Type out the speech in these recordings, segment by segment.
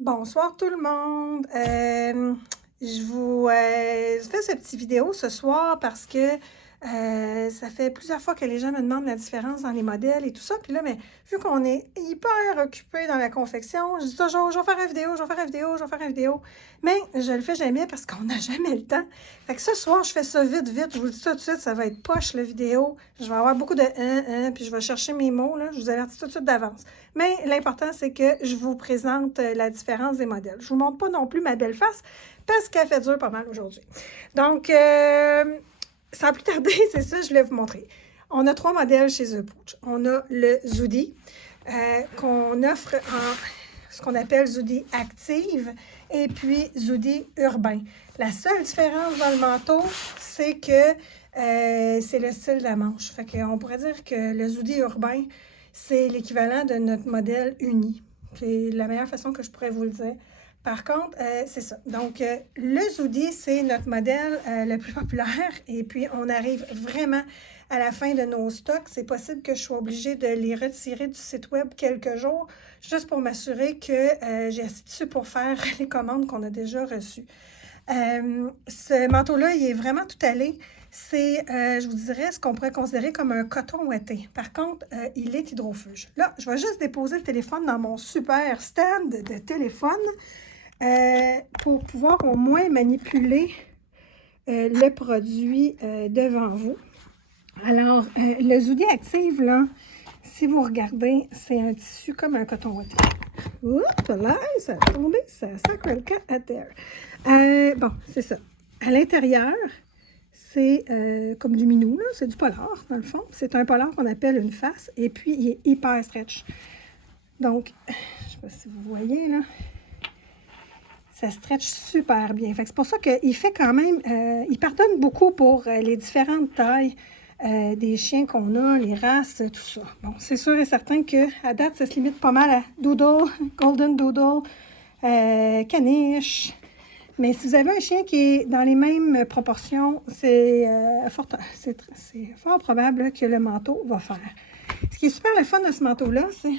Bonsoir tout le monde. Je vous fais cette petite vidéo ce soir parce que ça fait plusieurs fois que les gens me demandent la différence dans les modèles et tout ça. Puis là, mais vu qu'on est hyper occupé dans la confection, je dis toujours, je vais faire une vidéo, je vais faire une vidéo, je vais faire une vidéo. Mais je le fais jamais parce qu'on n'a jamais le temps. Fait que ce soir, je fais ça vite, vite. Je vous le dis tout de suite, ça va être poche la vidéo. Je vais avoir beaucoup de puis je vais chercher mes mots, là. Je vous avertis tout de suite d'avance. Mais l'important, c'est que je vous présente la différence des modèles. Je ne vous montre pas non plus ma belle face parce qu'elle fait dur pas mal aujourd'hui. Donc, sans plus tarder, c'est ça, je voulais vous montrer. On a 3 modèles chez The Pooch. On a le Zoodi qu'on offre en ce qu'on appelle Zoodi Active et puis Zoodi Urbain. La seule différence dans le manteau, c'est que c'est le style de la manche. Fait qu'on pourrait dire que le Zoodi Urbain, c'est l'équivalent de notre modèle uni. C'est la meilleure façon que je pourrais vous le dire. Par contre, c'est ça. Donc, le Zoodi, c'est notre modèle le plus populaire. Et puis, on arrive vraiment à la fin de nos stocks. C'est possible que je sois obligée de les retirer du site web quelques jours, juste pour m'assurer que j'ai assez dessus pour faire les commandes qu'on a déjà reçues. Ce manteau-là, il est vraiment tout allé. C'est, je vous dirais, ce qu'on pourrait considérer comme un coton ouaté. Par contre, il est hydrofuge. Là, je vais juste déposer le téléphone dans mon super stand de téléphone pour pouvoir au moins manipuler le produit devant vous. Alors, le Zoodi Active, là, si vous regardez, c'est un tissu comme un coton ouaté. Oups, là, ça a tombé, ça sacre le cas à terre. Bon, c'est ça. À l'intérieur, c'est comme du minou, là, c'est du polar, dans le fond. C'est un polar qu'on appelle une face, et puis il est hyper stretch. Donc, je ne sais pas si vous voyez, là, ça stretch super bien. C'est pour ça qu'il fait quand même, il pardonne beaucoup pour les différentes tailles des chiens qu'on a, les races, tout ça. Bon, c'est sûr et certain qu'à date, ça se limite pas mal à Doodle, Golden Doodle, Caniche. Mais si vous avez un chien qui est dans les mêmes proportions, c'est fort probable que le manteau va faire. Ce qui est super le fun de ce manteau-là, c'est...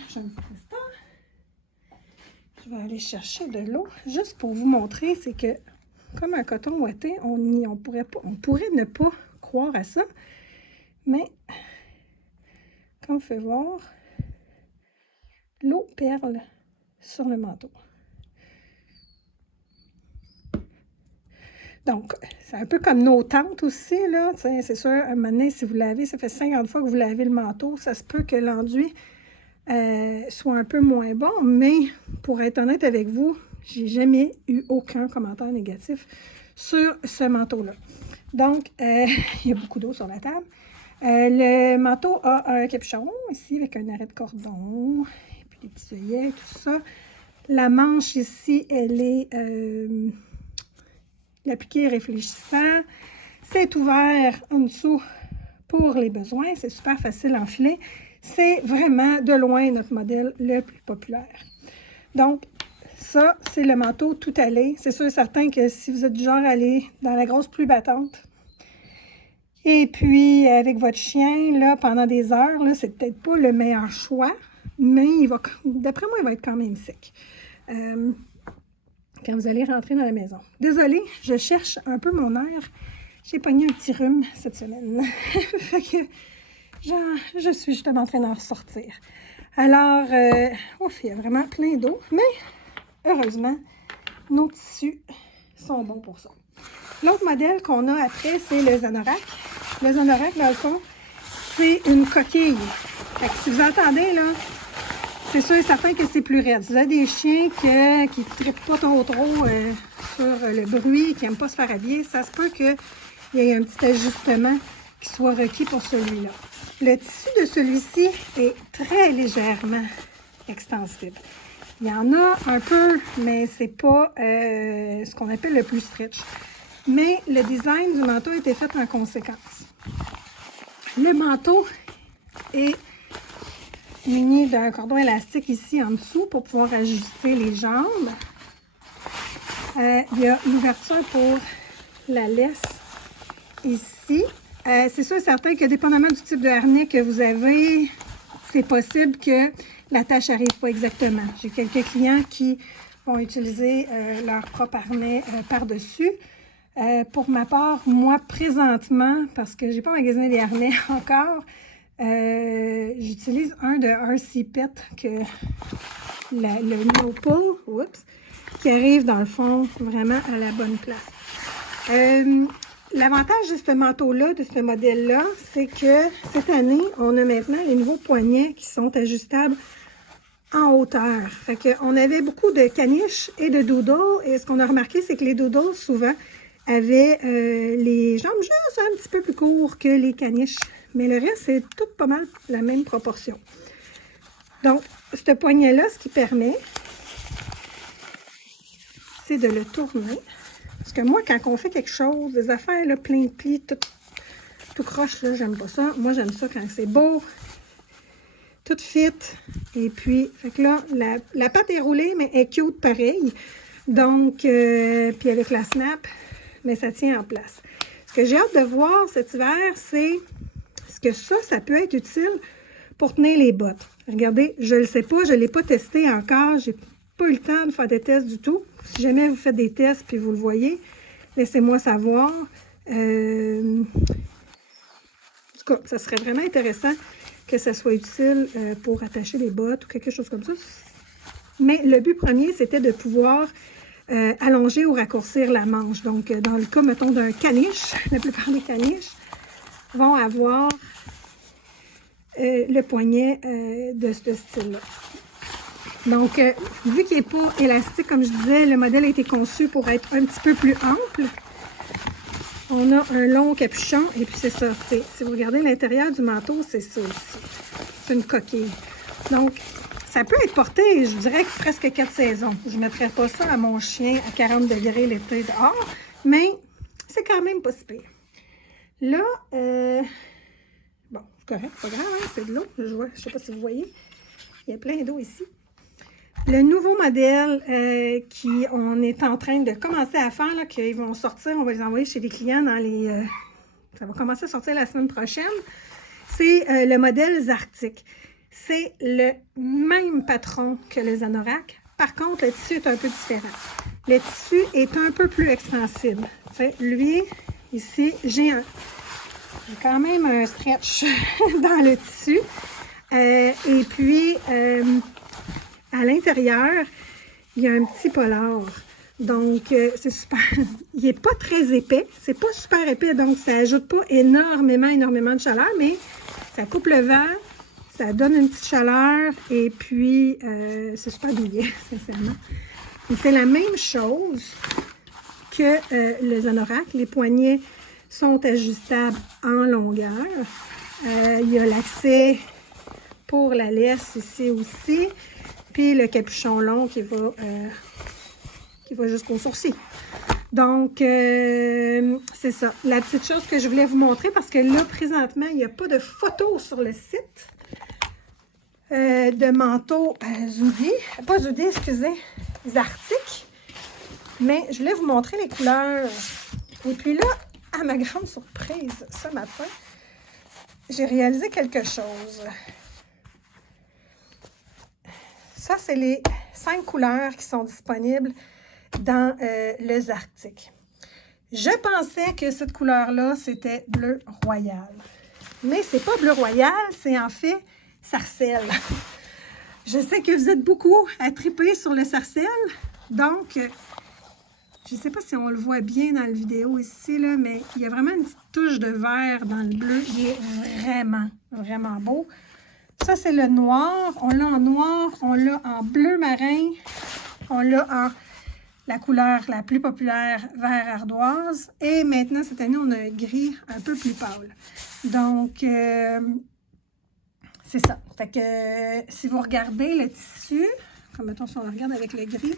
Je vais aller chercher de l'eau juste pour vous montrer, c'est que comme un coton ouaté, on pourrait ne pas croire à ça, mais comme vous pouvez voir, l'eau perle sur le manteau. Donc, c'est un peu comme nos tentes aussi, là. C'est sûr, un moment donné, si vous lavez, ça fait 50 fois que vous lavez le manteau, ça se peut que l'enduit soit un peu moins bon, mais pour être honnête avec vous, j'ai jamais eu aucun commentaire négatif sur ce manteau-là. Donc, il y a beaucoup d'eau sur la table. Le manteau a un capuchon ici avec un arrêt de cordon, et puis des petits œillets, tout ça. La manche ici, elle est l'appliqué réfléchissant. C'est ouvert en dessous pour les besoins. C'est super facile à enfiler. C'est vraiment de loin notre modèle le plus populaire. Donc, ça, c'est le manteau tout allé. C'est sûr et certain que si vous êtes du genre à aller dans la grosse pluie battante, et puis avec votre chien, là, pendant des heures, là, c'est peut-être pas le meilleur choix, mais d'après moi, il va être quand même sec. Quand vous allez rentrer dans la maison. Désolée, je cherche un peu mon air. J'ai pogné un petit rhume cette semaine. Fait que je suis justement en train d'en ressortir. Alors, ouf, il y a vraiment plein d'eau, mais heureusement, nos tissus sont bons pour ça. L'autre modèle qu'on a après, c'est le Zanorak. Le Zanorak, dans le fond, c'est une coquille. Fait que si vous entendez, là, c'est sûr et certain que c'est plus raide. Si vous avez des chiens qui ne trippent pas trop sur le bruit, qui n'aiment pas se faire habiller, ça se peut qu'il y ait un petit ajustement qui soit requis pour celui-là. Le tissu de celui-ci est très légèrement extensible. Il y en a un peu, mais c'est pas ce qu'on appelle le plus stretch. Mais le design du manteau a été fait en conséquence. Le manteau est muni d'un cordon élastique ici en dessous pour pouvoir ajuster les jambes. Il y a l'ouverture pour la laisse ici. C'est sûr et certain que dépendamment du type de harnais que vous avez, c'est possible que la tâche n'arrive pas exactement. J'ai quelques clients qui vont utiliser leur propre harnais par-dessus. Pour ma part, moi, présentement, parce que je n'ai pas magasiné des harnais encore, j'utilise un de RC Pet, que le no-pull, oups, qui arrive dans le fond vraiment à la bonne place. L'avantage de ce manteau-là, de ce modèle-là, c'est que cette année, on a maintenant les nouveaux poignets qui sont ajustables en hauteur. Fait qu'on avait beaucoup de caniches et de doodles, et ce qu'on a remarqué, c'est que les doodles, souvent, avaient les jambes juste un petit peu plus courtes que les caniches. Mais le reste, c'est tout pas mal la même proportion. Donc, ce poignet-là, ce qui permet, c'est de le tourner. Parce que moi, quand on fait quelque chose, des affaires là, plein de plis, tout croche, là, j'aime pas ça. Moi, j'aime ça quand c'est beau, tout fit. Et puis, fait que là, la pâte est roulée, mais elle est cute pareil. Donc, puis avec la snap, mais ça tient en place. Ce que j'ai hâte de voir cet hiver, c'est ce que ça peut être utile pour tenir les bottes. Regardez, je ne le sais pas, je ne l'ai pas testé encore. J'ai pas eu le temps de faire des tests du tout. Si jamais vous faites des tests puis vous le voyez, laissez-moi savoir. En tout cas, ça serait vraiment intéressant que ça soit utile pour attacher les bottes ou quelque chose comme ça. Mais le but premier, c'était de pouvoir allonger ou raccourcir la manche. Donc, dans le cas, mettons, d'un caniche, la plupart des caniches vont avoir le poignet de ce style-là. Donc, vu qu'il n'est pas élastique, comme je disais, le modèle a été conçu pour être un petit peu plus ample. On a un long capuchon et puis c'est ça. Si vous regardez l'intérieur du manteau, c'est ça aussi. C'est une coquille. Donc, ça peut être porté, je dirais, presque 4 saisons. Je ne mettrais pas ça à mon chien à 40 degrés l'été dehors, mais c'est quand même pas si pire. Là, bon, c'est correct, pas grave, hein, c'est de l'eau. Je ne sais pas si vous voyez. Il y a plein d'eau ici. Le nouveau modèle on est en train de commencer à faire, là, qu'ils vont sortir, on va les envoyer chez les clients dans les... ça va commencer à sortir la semaine prochaine. C'est le modèle Zartic. C'est le même patron que les anoraks. Par contre, le tissu est un peu différent. Le tissu est un peu plus extensible. T'sais, lui, ici, j'ai quand même un stretch dans le tissu. Et puis... à l'intérieur, il y a un petit polar. Donc, c'est super. Il n'est pas très épais. C'est pas super épais, donc ça n'ajoute pas énormément de chaleur, mais ça coupe le vent, ça donne une petite chaleur, et puis c'est super douillet, sincèrement. C'est la même chose que les anoraks. Les poignets sont ajustables en longueur. Il y a l'accès pour la laisse ici aussi. Puis le capuchon long qui va jusqu'au sourcil. Donc, c'est ça. La petite chose que je voulais vous montrer, parce que là, présentement, il n'y a pas de photos sur le site de manteau Zoudi. Pas Zoudi, excusez, Zartic. Mais je voulais vous montrer les couleurs. Et puis là, à ma grande surprise, ce matin, j'ai réalisé quelque chose. Ça, c'est les 5 couleurs qui sont disponibles dans le Zartic. Je pensais que cette couleur-là, c'était bleu royal. Mais c'est pas bleu royal, c'est en fait sarcelle. Je sais que vous êtes beaucoup à triper sur le sarcelle. Donc, je ne sais pas si on le voit bien dans la vidéo ici, là, mais il y a vraiment une petite touche de vert dans le bleu. Il est vraiment, vraiment beau. Ça, c'est le noir. On l'a en noir, on l'a en bleu marin, on l'a en la couleur la plus populaire, vert ardoise. Et maintenant, cette année, on a un gris un peu plus pâle. Donc, c'est ça. Fait que si vous regardez le tissu, comme mettons si on le regarde avec le gris,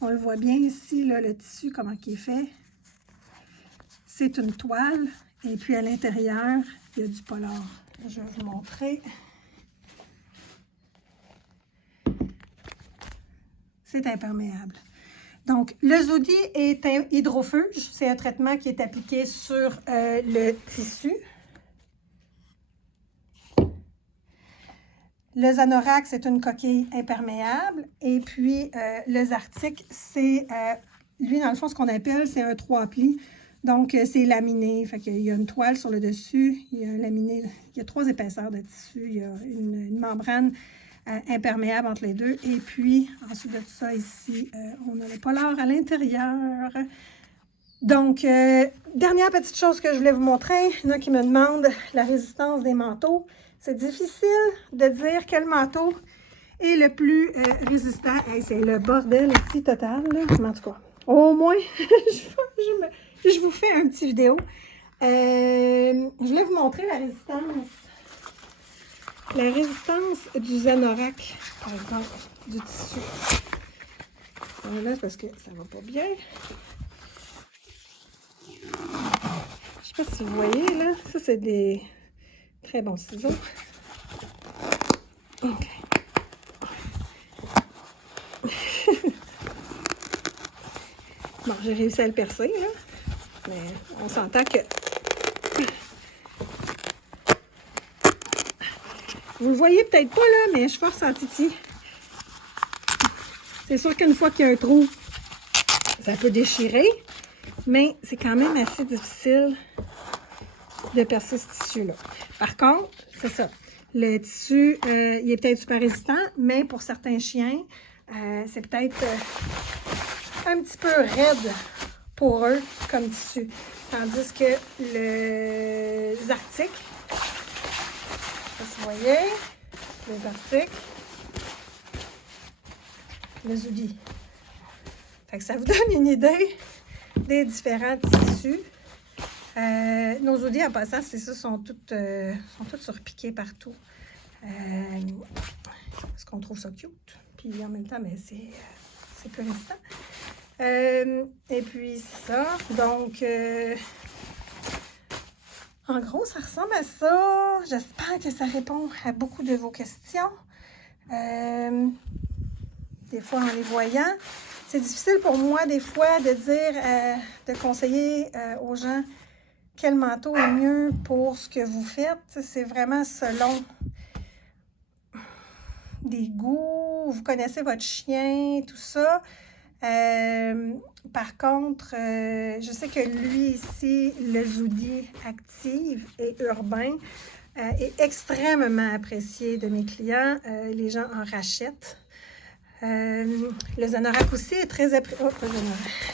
on le voit bien ici, là, le tissu, comment il est fait. C'est une toile. Et puis, à l'intérieur, il y a du polar. Je vais vous montrer. C'est imperméable. Donc, le Zoudi est un hydrofuge. C'est un traitement qui est appliqué sur le tissu. Le Zanorak, c'est une coquille imperméable. Et puis, le Zartic, c'est, lui, dans le fond, ce qu'on appelle, c'est un 3 plis. Donc, c'est laminé. Fait qu'il y a une toile sur le dessus. Il y a un laminé. Il y a 3 épaisseurs de tissu. Il y a une membrane imperméable entre les deux. Et puis, ensuite de tout ça, ici, on a le polar à l'intérieur. Donc, dernière petite chose que je voulais vous montrer. Il y en a qui me demandent la résistance des manteaux. C'est difficile de dire quel manteau est le plus résistant. Hey, c'est le bordel ici total, là. Mais en tout cas, au moins, je vous fais un petit vidéo. Je voulais vous montrer la résistance. La résistance du Zanorak, par exemple, du tissu. Là, c'est parce que ça va pas bien. Je sais pas si vous voyez, là. Ça, c'est des très bons ciseaux. OK. Bon, j'ai réussi à le percer, là. Mais on s'entend que... Vous le voyez peut-être pas, là, mais je force en titi. C'est sûr qu'une fois qu'il y a un trou, ça peut déchirer, mais c'est quand même assez difficile de percer ce tissu-là. Par contre, c'est ça. Le tissu, il est peut-être super résistant, mais pour certains chiens, c'est peut-être un petit peu raide pour eux comme tissu. Tandis que le Zartic, je sais pas si vous voyez, le Zartic, le Zoudi. Fait que ça vous donne une idée des différents tissus. Nos Zoudi, en passant, c'est ça, sont toutes surpiquées partout. Parce qu'on trouve ça cute. Puis en même temps, mais c'est plus résistant. Et puis, c'est ça. Donc, en gros, ça ressemble à ça. J'espère que ça répond à beaucoup de vos questions. Des fois, en les voyant, c'est difficile pour moi, des fois, de dire, de conseiller aux gens quel manteau est mieux pour ce que vous faites. C'est vraiment selon des goûts, vous connaissez votre chien, tout ça. Par contre, je sais que lui ici, le Zoudi Active et urbain, est extrêmement apprécié de mes clients. Les gens en rachètent. Le Zanorak aussi est très apprécié. Oh,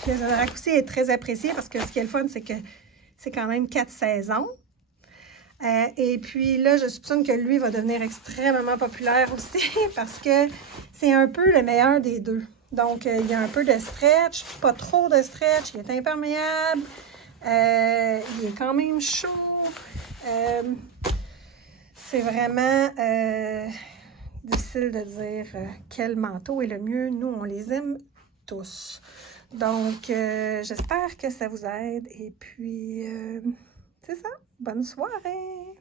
le Zanorak aussi est très apprécié parce que ce qui est le fun, c'est que c'est quand même 4 saisons. Et puis là, je soupçonne que lui va devenir extrêmement populaire aussi parce que c'est un peu le meilleur des deux. Donc, il y a un peu de stretch, pas trop de stretch, il est imperméable, il est quand même chaud. C'est vraiment difficile de dire quel manteau est le mieux. Nous, on les aime tous. Donc, j'espère que ça vous aide. Et puis, c'est ça. Bonne soirée!